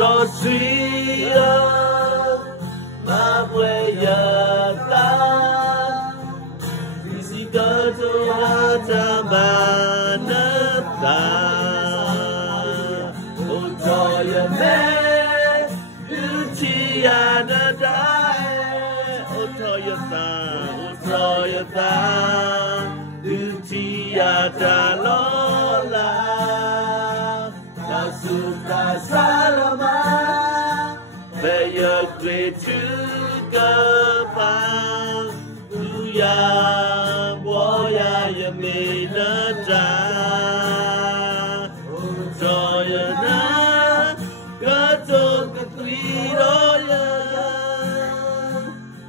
So sweet, my way ta, easy go to Atamanata. Oh, joy of man, beauty and a die. Oh, joy of beauty and a lola. Suka Salama, may your great to go back. Uya, boya, you made a die. Joyana, Gato, Kakwiro,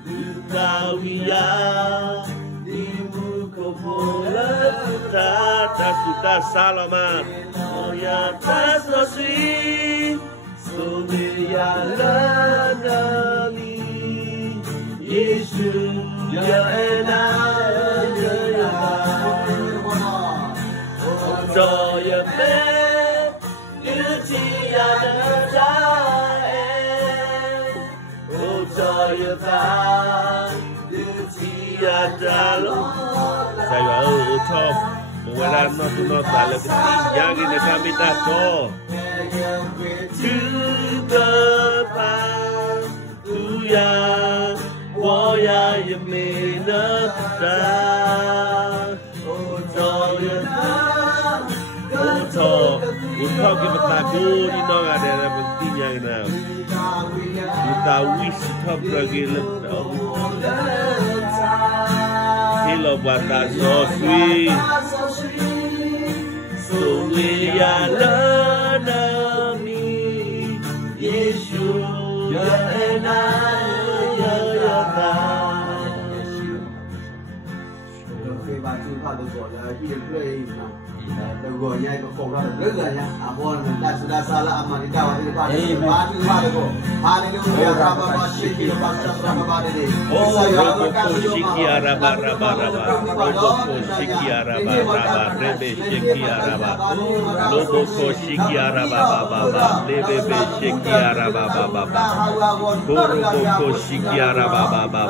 Lukawia, Dimukopola, Suka Salama. That's so sweet, so we are lovely. Yeshu, and I, joy of man, beauty and a time. Oh, joy of man, beauty and a Lord. Say, oh, top. Wala no to no tala kasi yagi na kami tato to the pan tuya woya yamina ta otoya oto uto kimataku ni no ada na pentingnya na kita wish top lagi Hello, Bata, so sweet. So we are learning. Yeshu, and I, sư pha được gọi là khi được play được gọi nhai có phòng ra được rất là nhá abon dan sudah salah aman kita waktu depan mati pada ko haleluya rabba shiki rabba ini Robo shiki araba raba raba robo shiki araba raba rebe shiki araba lobo shiki araba baba lebe shiki araba baba robo shiki araba baba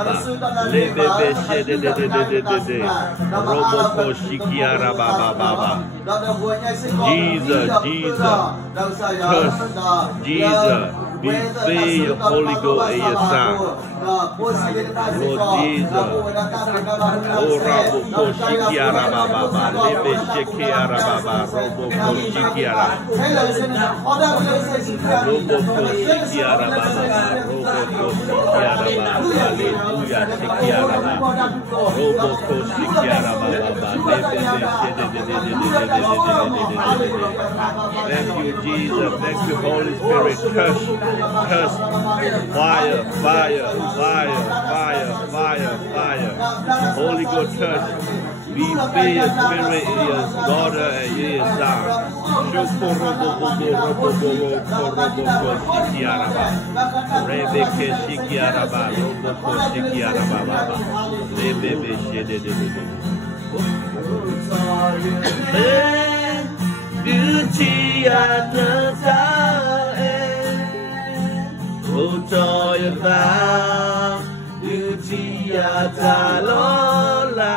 lebe shede de robo shiki araba baba Jesus, Jesus, be filled your Holy Ghost and your Son. Lord Jesus, oh Rabo Koshikiara Baba, Lebe Shekiara Baba, Robo Koshikiara, Robo Koshikiara Baba, Robo Koshikiara Baba, Hallelujah, Shekiara Baba, Robo Koshikiara Baba, Thank you, Jesus. Thank you, Holy Spirit. Curse, fire, fire, fire, fire, fire, fire. Holy Ghost, touch. Be filled your spirit in your daughter and in your son. Beauty and the beauty and Lola,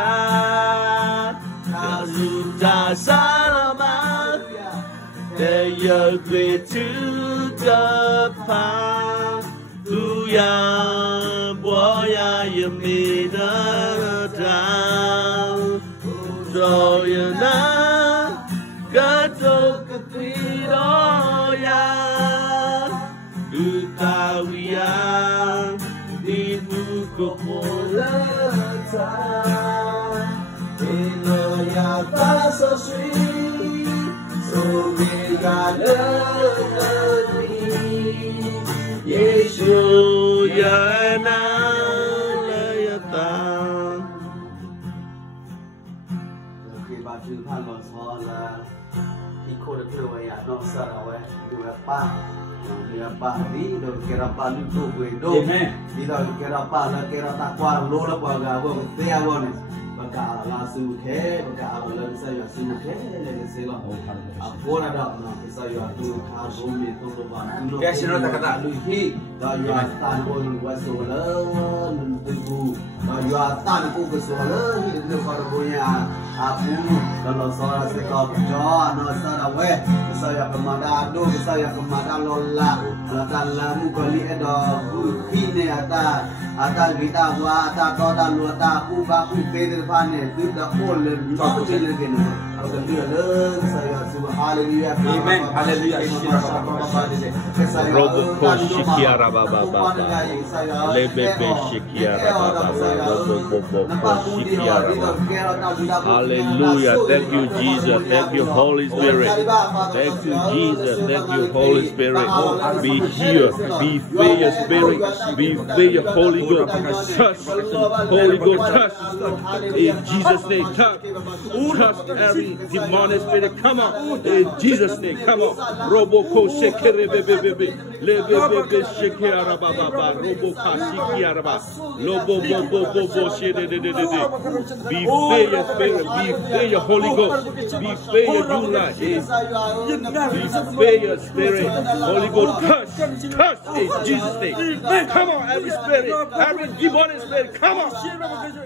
Kazuta Salama, the young way to the path, Uya, boy, you made a down, Joyana, Gato Capiroya, Utawia, Ibu Kopolata, Inoya Paso Sweet, so we got love, Yeshu Yana Layata. Khi bà chư than lò xò là khi cô được đưa về nó sợ rồi đưa ba đi rồi kira pa lutu gue do di dalam kira pa la kira takwa lo la pa ga wo te ya wo ne baka la su ke baka ala la sa ya su ke le se la apona da na sa ya tu ka go mi to lo ba lo ke sino ta kata lu hi da ya tan ko ni wa so la nun tu bu da ya tan ko ko so la ni de ko ro ya apu kalau soal sekop jo no sara we saya kemana do saya kemana lola lakala mu kali edo kine ata kita wa ata to dan lu ata ku ba ku pe depan ne tu da pol le ko chele gen kalau dia le saya subhanallahi haleluya amen haleluya Robo Koshikiara Baba Lebe Shikiara Baba Hallelujah. Thank you, Jesus. Thank you, Holy Spirit. Thank you, Jesus. Thank you, Holy Spirit. Be here. Be filled your spirit. Be filled your Holy Ghost. Touch. Holy Ghost, touch. In Jesus' name, touch. Touch every demonic spirit. Come on. In Jesus' name, come on. Robo Koshikere Bebe. Lebe Shikiara Baba. Robo Kashikiara Baba. Lobo Bobo Shede. Be filled your spirit. Be filled your Holy Ghost. Be filled your new life. Be filled your spirit. Holy Ghost, touch in Jesus' name. Come on, every spirit, every demonic spirit, come on.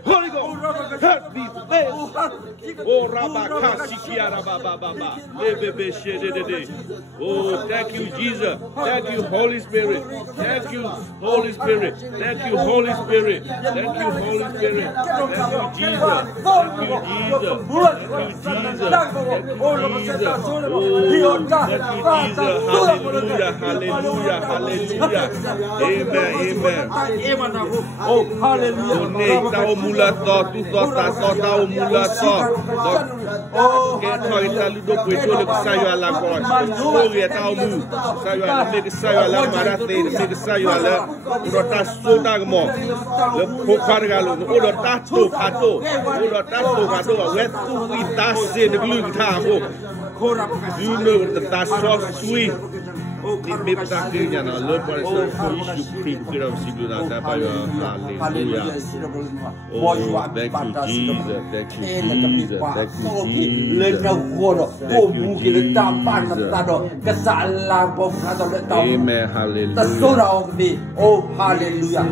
Holy Ghost, touch, be filled. Oh, Rabakashikiara Baba. Oh, thank you, Jesus. Thank you, Holy Spirit. Thank you, Holy Spirit. Thank you, Holy Spirit. Thank you, Holy Spirit. Thank you, Jesus. Thank you, Jesus. Hallelujah. Amen. Oh, hallelujah. Get toy lu do kweto le sayo ala ko. Story ta mu. Sayo ala make sayo ala marate make sayo ala. Rota soda mo. Le pokargalo o ta to kato. O ta to kato we tu ita se de glu ta ho. You know the soft sweet. Maybe that thing and I love what it's for issue pre of Siguna by hallelujah. Oh, thank you, Jesus. Thank you, Jesus. Thank you, Jesus. Amen. Hallelujah. Oh, hallelujah.